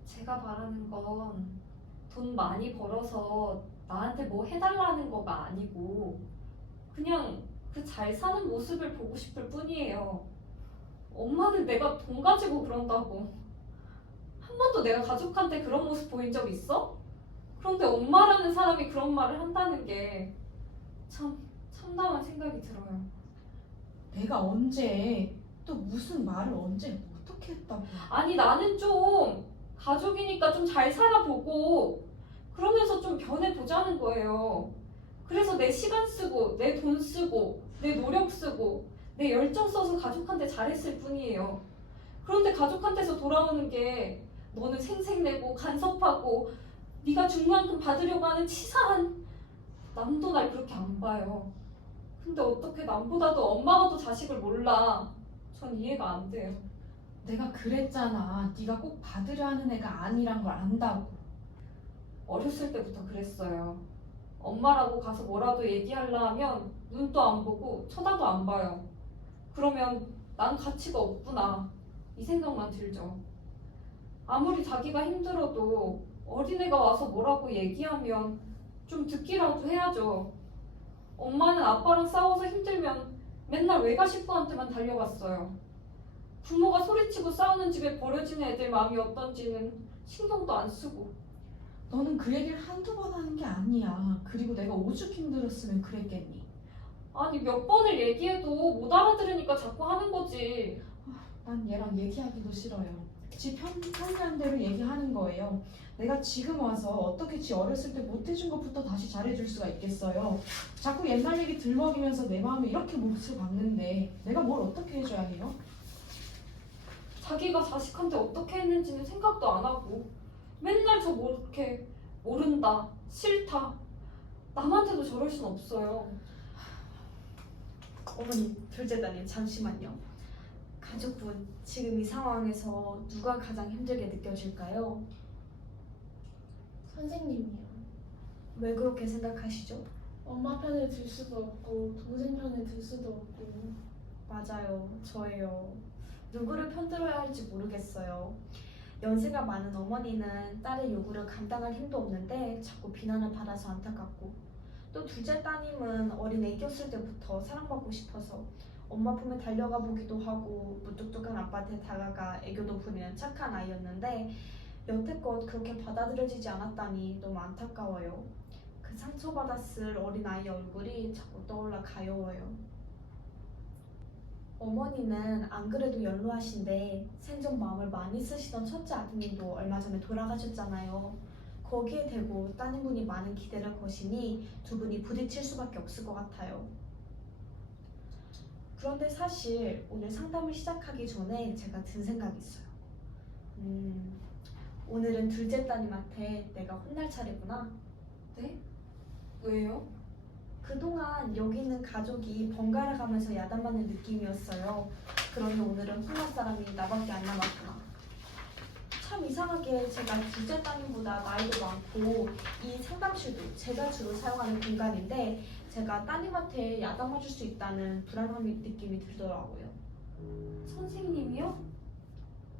제가 바라는 건 돈 많이 벌어서 나한테 뭐 해달라는 거가 아니고 그냥 그 잘 사는 모습을 보고 싶을 뿐이에요. 엄마는 내가 돈 가지고 그런다고. 한 번도 내가 가족한테 그런 모습 보인 적 있어? 그런데 엄마라는 사람이 그런 말을 한다는 게 참 참담한 생각이 들어요. 내가 언제 또 무슨 말을 언제 어떻게 했다고? 아니 나는 좀 가족이니까 좀 잘 살아보고 그러면서 좀 변해보자는 거예요. 그래서 내 시간 쓰고 내 돈 쓰고 내 노력 쓰고 내 열정 써서 가족한테 잘했을 뿐이에요. 그런데 가족한테서 돌아오는 게 너는 생색내고 간섭하고 네가 준 만큼 받으려고 하는 치사한. 남도 날 그렇게 안 봐요. 근데 어떻게 남보다도 엄마가 더 자식을 몰라. 전 이해가 안 돼요. 내가 그랬잖아. 네가 꼭 받으려 하는 애가 아니란 걸 안다고. 어렸을 때부터 그랬어요. 엄마라고 가서 뭐라도 얘기하려 하면 눈도 안 보고 쳐다도 안 봐요. 그러면 난 가치가 없구나 이 생각만 들죠. 아무리 자기가 힘들어도 어린애가 와서 뭐라고 얘기하면 좀 듣기라도 해야죠. 엄마는 아빠랑 싸워서 힘들면 맨날 외가 식구한테만 달려갔어요. 부모가 소리치고 싸우는 집에 버려지는 애들 마음이 어떤지는 신경도 안 쓰고. 너는 그 얘기를 한두 번 하는 게 아니야. 그리고 내가 오죽 힘들었으면 그랬겠니? 아니 몇 번을 얘기해도 못 알아들으니까 자꾸 하는 거지. 난 얘랑 얘기하기도 싫어요. 지 편리한 대로 얘기하는 거예요. 내가 지금 와서 어떻게 지 어렸을 때 못해준 것부터 다시 잘해줄 수가 있겠어요. 자꾸 옛날 얘기 들먹이면서 내 마음에 이렇게 몫을 박는데 내가 뭘 어떻게 해줘야 해요? 자기가 자식한테 어떻게 했는지는 생각도 안 하고 맨날 저 이렇게 모른다, 싫다. 남한테도 저럴 순 없어요. 어머니, 둘째 따님 잠시만요. 가족분, 지금 이 상황에서 누가 가장 힘들게 느껴질까요? 선생님이요. 왜 그렇게 생각하시죠? 엄마 편을 들 수도 없고 동생 편을 들 수도 없고. 맞아요, 저예요. 누구를 편들어야 할지 모르겠어요. 연세가 많은 어머니는 딸의 요구를 감당할 힘도 없는데 자꾸 비난을 받아서 안타깝고 또 둘째 따님은 어린 애기였을 때부터 사랑받고 싶어서 엄마 품에 달려가 보기도 하고 무뚝뚝한 아빠한테 다가가 애교도 부리는 착한 아이였는데 여태껏 그렇게 받아들여지지 않았다니 너무 안타까워요. 그 상처받았을 어린 아이의 얼굴이 자꾸 떠올라 가여워요. 어머니는 안 그래도 연로하신데 생전 마음을 많이 쓰시던 첫째 아드님도 얼마 전에 돌아가셨잖아요. 거기에 대고 따님분이 많은 기대를 거시니 두 분이 부딪힐 수밖에 없을 것 같아요. 그런데 사실 오늘 상담을 시작하기 전에 제가 든 생각이 있어요. 오늘은 둘째 따님한테 내가 혼날 차례구나. 네? 왜요? 그동안 여기 있는 가족이 번갈아 가면서 야단맞는 느낌이었어요. 그런데 오늘은 혼날 사람이 나밖에 안 남았구나. 참 이상하게 제가 둘째 따님보다 나이도 많고 이 상담실도 제가 주로 사용하는 공간인데 제가 따님한테 야단 맞을 수 있다는 불안한 느낌이 들더라고요. 선생님이요?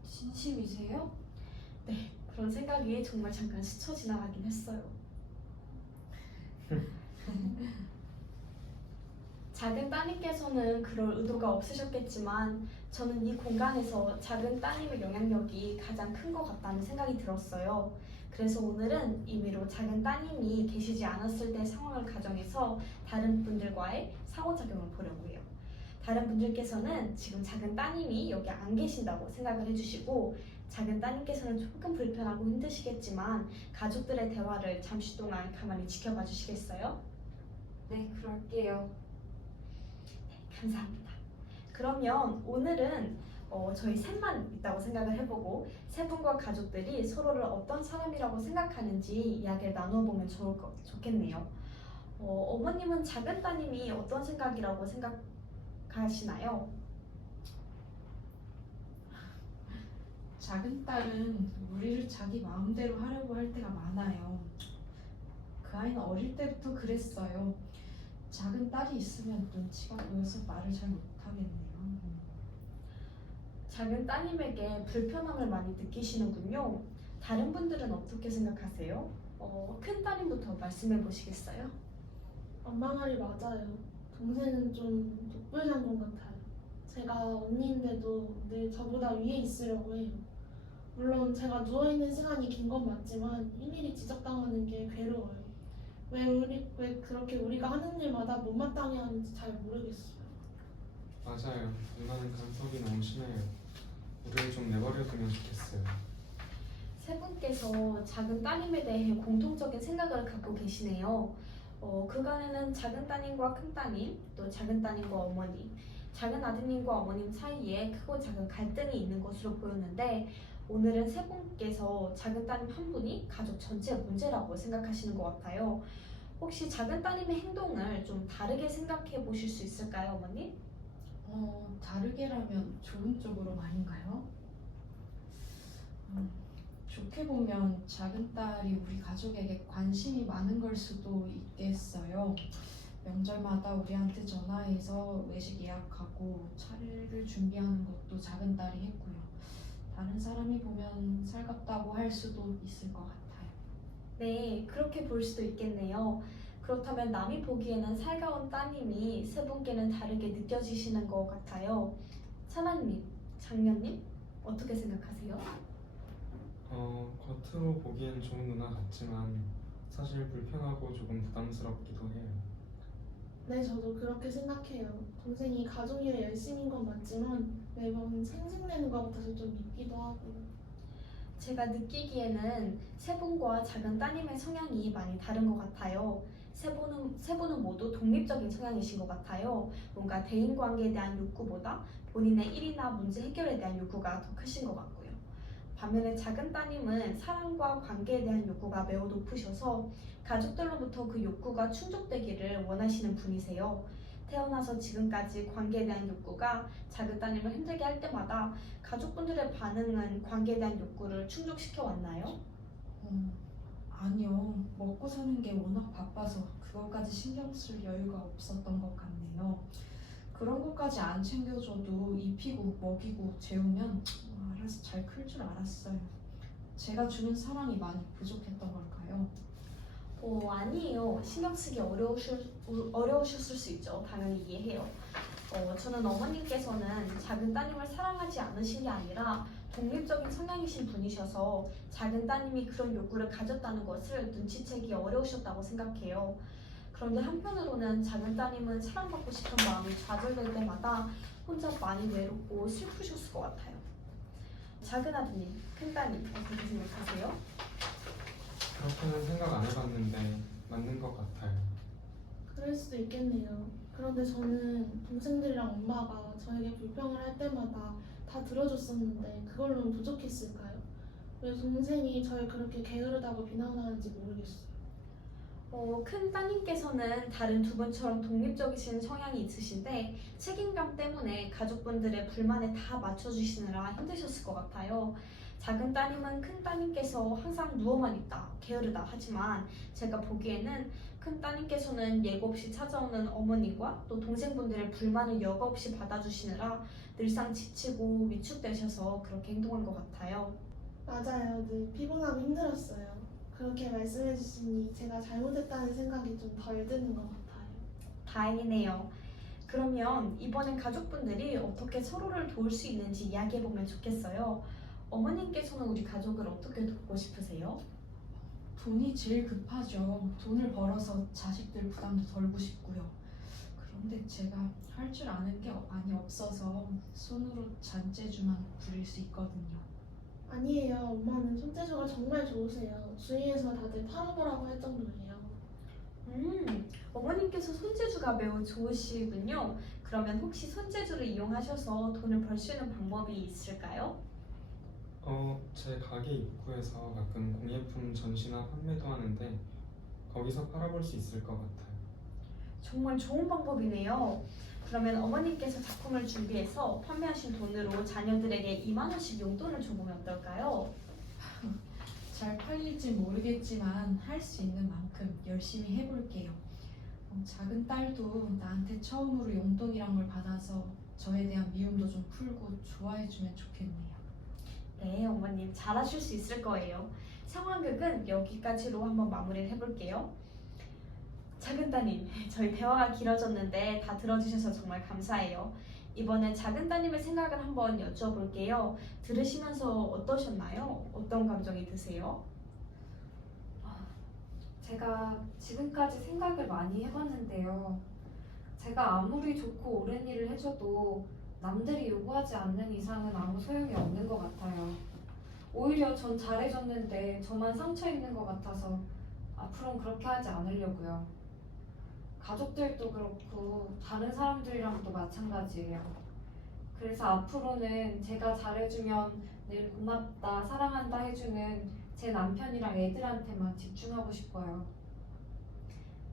진심이세요? 네, 그런 생각이 정말 잠깐 스쳐 지나가긴 했어요. 작은 따님께서는 그럴 의도가 없으셨겠지만 저는 이 공간에서 작은 따님의 영향력이 가장 큰 것 같다는 생각이 들었어요. 그래서 오늘은 임의로 작은 따님이 계시지 않았을 때 상황을 가정해서 다른 분들과의 상호작용을 보려고 해요. 다른 분들께서는 지금 작은 따님이 여기 안 계신다고 생각을 해주시고 작은 따님께서는 조금 불편하고 힘드시겠지만 가족들의 대화를 잠시 동안 가만히 지켜봐 주시겠어요? 네, 그럴게요. 감사합니다. 그러면 오늘은 저희 셋만 있다고 생각을 해보고 세 분과 가족들이 서로를 어떤 사람이라고 생각하는지 이야기를 나눠보면 좋겠네요. 어머님은 작은 따님이 어떤 생각이라고 생각하시나요? 작은 딸은 우리를 자기 마음대로 하려고 할 때가 많아요. 그 아이는 어릴 때부터 그랬어요. 작은 딸이 있으면 눈치가 보여서 말을 잘 못하겠네요. 작은 따님에게 불편함을 많이 느끼시는군요. 다른 분들은 어떻게 생각하세요? 큰 따님부터 말씀해 보시겠어요? 엄마 말이 맞아요. 동생은 좀 독불장군 같아요. 제가 언니인데도 늘 저보다 위에 있으려고 해요. 물론 제가 누워있는 시간이 긴 건 맞지만 일일이 지적당하는 게 괴로워요. 왜 그렇게 우리가 하는 일마다 못마땅해 하는지 잘 모르겠어요. 맞아요. 인간은 간섭이 너무 심해요. 우리를 좀 내버려두면 좋겠어요. 세 분께서 작은 따님에 대해 공통적인 생각을 갖고 계시네요. 그간에는 작은 따님과 큰 따님, 또 작은 따님과 어머님, 작은 아드님과 어머님 사이에 크고 작은 갈등이 있는 것으로 보였는데 오늘은 세 분께서 작은 따님 한 분이 가족 전체의 문제라고 생각하시는 것 같아요. 혹시 작은 따님의 행동을 좀 다르게 생각해 보실 수 있을까요, 어머님? 다르게라면 좋은 쪽으로 말인가요? 좋게 보면 작은 딸이 우리 가족에게 관심이 많은 걸 수도 있겠어요. 명절마다 우리한테 전화해서 외식 예약하고 차례를 준비하는 것도 작은 딸이 했고요. 다른 사람이 보면 살갑다고 할 수도 있을 것 같아요. 네, 그렇게 볼 수도 있겠네요. 그렇다면 남이 보기에는 살가운 따님이 세 분께는 다르게 느껴지시는 것 같아요. 차나님, 장녀님, 어떻게 생각하세요? 겉으로 보기엔 좋은 누나 같지만 사실 불편하고 조금 부담스럽기도 해요. 네, 저도 그렇게 생각해요. 동생이 가족 일에 열심인 건 맞지만 매번 생색내는 것 같아서 좀 밉기도 하고. 제가 느끼기에는 세 분과 작은 따님의 성향이 많이 다른 것 같아요. 세 분은 모두 독립적인 성향이신 것 같아요. 뭔가 대인관계에 대한 욕구보다 본인의 일이나 문제 해결에 대한 욕구가 더 크신 것 같고요. 반면에 작은 따님은 사랑과 관계에 대한 욕구가 매우 높으셔서 가족들로부터 그 욕구가 충족되기를 원하시는 분이세요. 태어나서 지금까지 관계에 대한 욕구가 작은 따님을 힘들게 할 때마다 가족분들의 반응은 관계에 대한 욕구를 충족시켜 왔나요? 아니요. 먹고 사는 게 워낙 바빠서 그것까지 신경 쓸 여유가 없었던 것 같네요. 그런 것까지 안 챙겨줘도 입히고 먹이고 재우면 알아서 잘 클 줄 알았어요. 제가 주는 사랑이 많이 부족했던 걸까요? 아니에요. 신경 쓰기 어려우셨을 수 있죠. 당연히 이해해요. 저는 어머님께서는 작은 따님을 사랑하지 않으신 게 아니라 독립적인 성향이신 분이셔서 작은 따님이 그런 욕구를 가졌다는 것을 눈치채기 어려우셨다고 생각해요. 그런데 한편으로는 작은 따님은 사랑받고 싶은 마음이 좌절될 때마다 혼자 많이 외롭고 슬프셨을 것 같아요. 작은 아드님, 큰 따님 어떻게 생각하세요? 그렇게는 생각 안 해봤는데 맞는 것 같아요. 그럴 수도 있겠네요. 그런데 저는 동생들이랑 엄마가 저에게 불평을 할 때마다 다 들어줬었는데 그걸로는 부족했을까요? 왜 동생이 저를 그렇게 게으르다고 비난하는지 모르겠어요. 큰 따님께서는 다른 두 분처럼 독립적이신 성향이 있으신데 책임감 때문에 가족분들의 불만에 다 맞춰주시느라 힘드셨을 것 같아요. 작은 따님은 큰 따님께서 항상 누워만 있다, 게으르다 하지만 제가 보기에는 큰 따님께서는 예고 없이 찾아오는 어머님과 또 동생분들의 불만을 여과 없이 받아주시느라 늘상 지치고 위축되셔서 그렇게 행동한 것 같아요. 맞아요. 늘 피곤하고 힘들었어요. 그렇게 말씀해 주시니 제가 잘못했다는 생각이 좀 덜 드는 것 같아요. 다행이네요. 그러면 이번엔 가족분들이 어떻게 서로를 도울 수 있는지 이야기해보면 좋겠어요. 어머님께서는 우리 가족을 어떻게 돕고 싶으세요? 돈이 제일 급하죠. 돈을 벌어서 자식들 부담도 덜고 싶고요. 그런데 제가 할 줄 아는 게 많이 없어서 손으로 잔재주만 부릴 수 있거든요. 아니에요. 엄마는 손재주가 정말 좋으세요. 주위에서 다들 팔아보라고 할 정도예요. 어머님께서 손재주가 매우 좋으시군요. 그러면 혹시 손재주를 이용하셔서 돈을 벌 수 있는 방법이 있을까요? 제 가게 입구에서 가끔 공예품 전시나 판매도 하는데 거기서 팔아볼 수 있을 것 같아요. 정말 좋은 방법이네요. 그러면 어머님께서 작품을 준비해서 판매하신 돈으로 자녀들에게 2만 원씩 용돈을 줘보면 어떨까요? 잘 팔릴지 모르겠지만 할 수 있는 만큼 열심히 해볼게요. 작은 딸도 나한테 처음으로 용돈이란 걸 받아서 저에 대한 미움도 좀 풀고 좋아해주면 좋겠네요. 네, 어머님 잘하실 수 있을 거예요. 상황극은 여기까지로 한번 마무리를 해볼게요. 작은 따님, 저희 대화가 길어졌는데 다 들어주셔서 정말 감사해요. 이번엔 작은 따님의 생각을 한번 여쭤볼게요. 들으시면서 어떠셨나요? 어떤 감정이 드세요? 제가 지금까지 생각을 많이 해봤는데요. 제가 아무리 좋고 옳은 일을 해줘도 남들이 요구하지 않는 이상은 아무 소용이 없는 것 같아요. 오히려 전 잘해줬는데 저만 상처 입는 것 같아서 앞으로는 그렇게 하지 않으려고요. 가족들도 그렇고 다른 사람들이랑도 마찬가지예요. 그래서 앞으로는 제가 잘해주면 늘 고맙다, 사랑한다 해주는 제 남편이랑 애들한테만 집중하고 싶어요.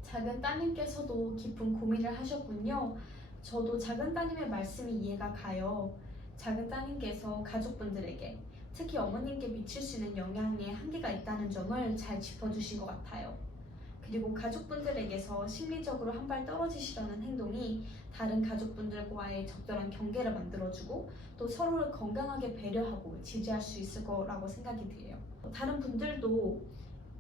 작은 따님께서도 깊은 고민을 하셨군요. 저도 작은 따님의 말씀이 이해가 가요. 작은 따님께서 가족분들에게, 특히 어머님께 미칠 수 있는 영향에 한계가 있다는 점을 잘 짚어주신 것 같아요. 그리고 가족분들에게서 심리적으로 한 발 떨어지시려는 행동이 다른 가족분들과의 적절한 경계를 만들어주고 또 서로를 건강하게 배려하고 지지할 수 있을 거라고 생각이 돼요. 다른 분들도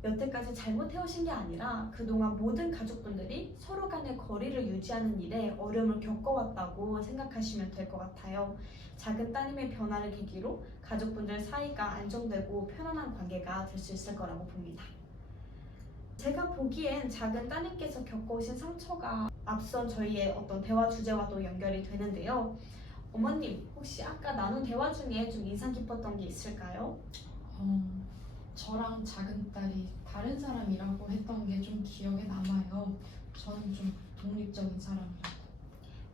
여태까지 잘못해오신 게 아니라 그동안 모든 가족분들이 서로 간의 거리를 유지하는 일에 어려움을 겪어왔다고 생각하시면 될 것 같아요. 작은 따님의 변화를 계기로 가족분들 사이가 안정되고 편안한 관계가 될 수 있을 거라고 봅니다. 제가 보기엔 작은 따님께서 겪어오신 상처가 앞선 저희의 어떤 대화 주제와도 연결이 되는데요. 어머님, 혹시 아까 나눈 대화 중에 좀 인상 깊었던 게 있을까요? 저랑 작은 딸이 다른 사람이라고 했던 게 좀 기억에 남아요. 저는 좀 독립적인 사람이라고.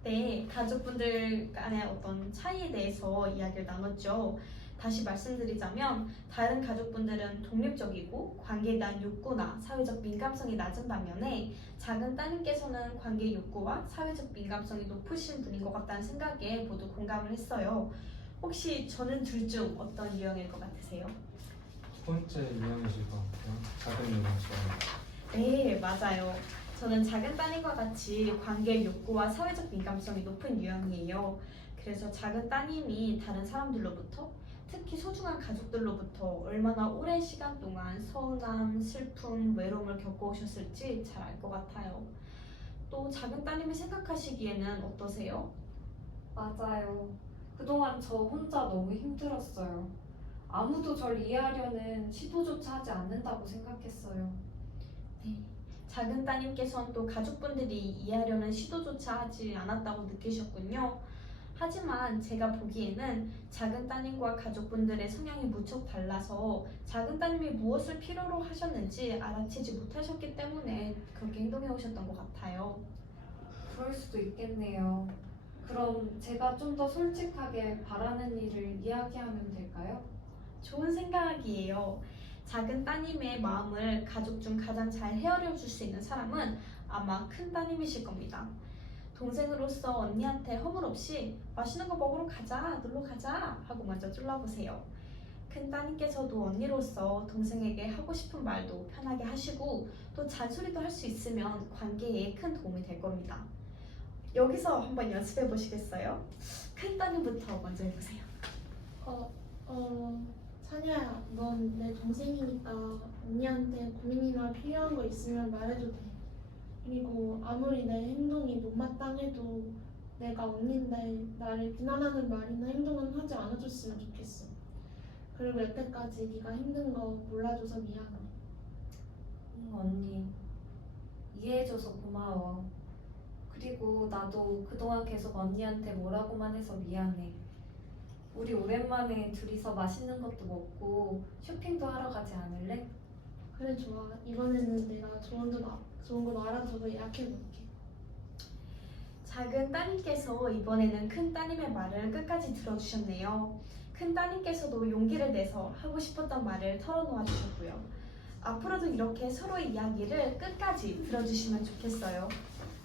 네, 가족분들 간의 어떤 차이에 대해서 이야기를 나눴죠. 다시 말씀드리자면 다른 가족분들은 독립적이고 관계에 대한 욕구나 사회적 민감성이 낮은 반면에 작은 따님께서는 관계 욕구와 사회적 민감성이 높으신 분인 것 같다는 생각에 모두 공감을 했어요. 혹시 저는 둘 중 어떤 유형일 것 같으세요? 두 번째 유형이실 것 같아요. 작은 유형처럼. 네, 맞아요. 저는 작은 따님과 같이 관계 욕구와 사회적 민감성이 높은 유형이에요. 그래서 작은 따님이 다른 사람들로부터 특히 소중한 가족들로부터 얼마나 오랜 시간 동안 서운함, 슬픔, 외로움을 겪어오셨을지 잘 알 것 같아요. 또 작은 따님이 생각하시기에는 어떠세요? 맞아요. 그동안 저 혼자 너무 힘들었어요. 아무도 절 이해하려는 시도조차 하지 않는다고 생각했어요. 네. 작은 따님께서는 또 가족분들이 이해하려는 시도조차 하지 않았다고 느끼셨군요. 하지만 제가 보기에는 작은 따님과 가족분들의 성향이 무척 달라서 작은 따님이 무엇을 필요로 하셨는지 알아채지 못하셨기 때문에 그렇게 행동해 오셨던 것 같아요. 그럴 수도 있겠네요. 그럼 제가 좀 더 솔직하게 바라는 일을 이야기하면 될까요? 좋은 생각이에요. 작은 따님의 마음을 가족 중 가장 잘 헤아려 줄 수 있는 사람은 아마 큰 따님이실 겁니다. 동생으로서 언니한테 허물없이 맛있는 거 먹으러 가자, 놀러 가자 하고 먼저 쫄라보세요. 큰 따님께서도 언니로서 동생에게 하고 싶은 말도 편하게 하시고 또 잔소리도 할 수 있으면 관계에 큰 도움이 될 겁니다. 여기서 한번 연습해 보시겠어요? 큰 따님부터 먼저 해보세요. 찬이야, 넌 내 동생이니까 언니한테 고민이나 필요한 거 있으면 말해도 돼. 그리고 아무리 내 행동이 못마땅해도 내가 언니인데 나를 비난하는 말이나 행동은 하지 않아줬으면 좋겠어. 그리고 여태까지 네가 힘든 거 몰라줘서 미안해. 언니, 이해해줘서 고마워. 그리고 나도 그동안 계속 언니한테 뭐라고만 해서 미안해. 우리 오랜만에 둘이서 맛있는 것도 먹고 쇼핑도 하러 가지 않을래? 그래, 좋아. 이번에는 내가 좋은 거 알아두고 예약해볼게. 작은 따님께서 이번에는 큰 따님의 말을 끝까지 들어주셨네요. 큰 따님께서도 용기를 내서 하고 싶었던 말을 털어놓아 주셨고요. 앞으로도 이렇게 서로의 이야기를 끝까지 들어주시면 좋겠어요.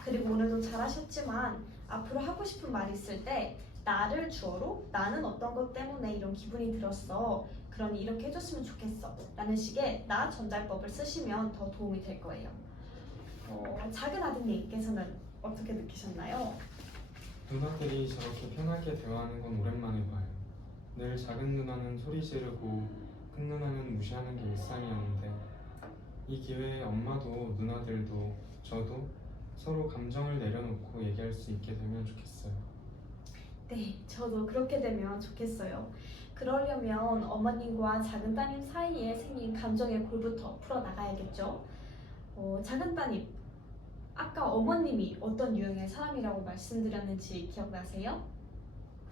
그리고 오늘도 잘하셨지만 앞으로 하고 싶은 말이 있을 때 나를 주어로 나는 어떤 것 때문에 이런 기분이 들었어. 그러니 이렇게 해줬으면 좋겠어. 라는 식의 나 전달법을 쓰시면 더 도움이 될 거예요. 작은 아드님께서는 어떻게 느끼셨나요? 누나들이 저렇게 편하게 대화하는 건 오랜만에 봐요. 늘 작은 누나는 소리 지르고 큰 누나는 무시하는 게 일상이었는데 이 기회에 엄마도 누나들도 저도 서로 감정을 내려놓고 얘기할 수 있게 되면 좋겠어요. 네, 저도 그렇게 되면 좋겠어요. 그러려면 어머님과 작은 따님 사이에 생긴 감정의 골부터 풀어나가야겠죠. 작은 따님, 아까 어머님이 어떤 유형의 사람이라고 말씀드렸는지 기억나세요?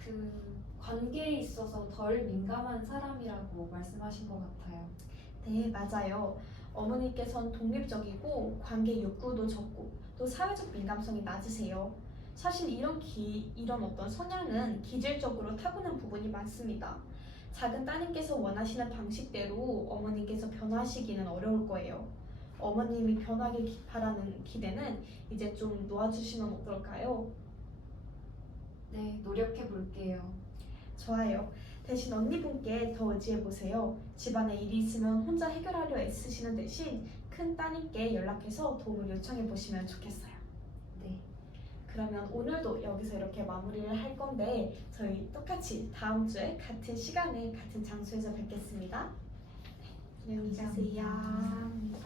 그 관계에 있어서 덜 민감한 사람이라고 말씀하신 것 같아요. 네, 맞아요. 어머니께선 독립적이고 관계 욕구도 적고 또 사회적 민감성이 낮으세요. 사실 이런 어떤 성향은 기질적으로 타고난 부분이 많습니다. 작은 따님께서 원하시는 방식대로 어머님께서 변화하시기는 어려울 거예요. 어머님이 변하길 바라는 기대는 이제 좀 놓아주시면 어떨까요? 네, 노력해 볼게요. 좋아요. 대신 언니분께 더 의지해보세요. 집안에 일이 있으면 혼자 해결하려 애쓰시는 대신 큰 따님께 연락해서 도움을 요청해보시면 좋겠어요. 네. 그러면 오늘도 여기서 이렇게 마무리를 할 건데 저희 똑같이 다음 주에 같은 시간에 같은 장소에서 뵙겠습니다. 안녕히 계세요. 감사합니다.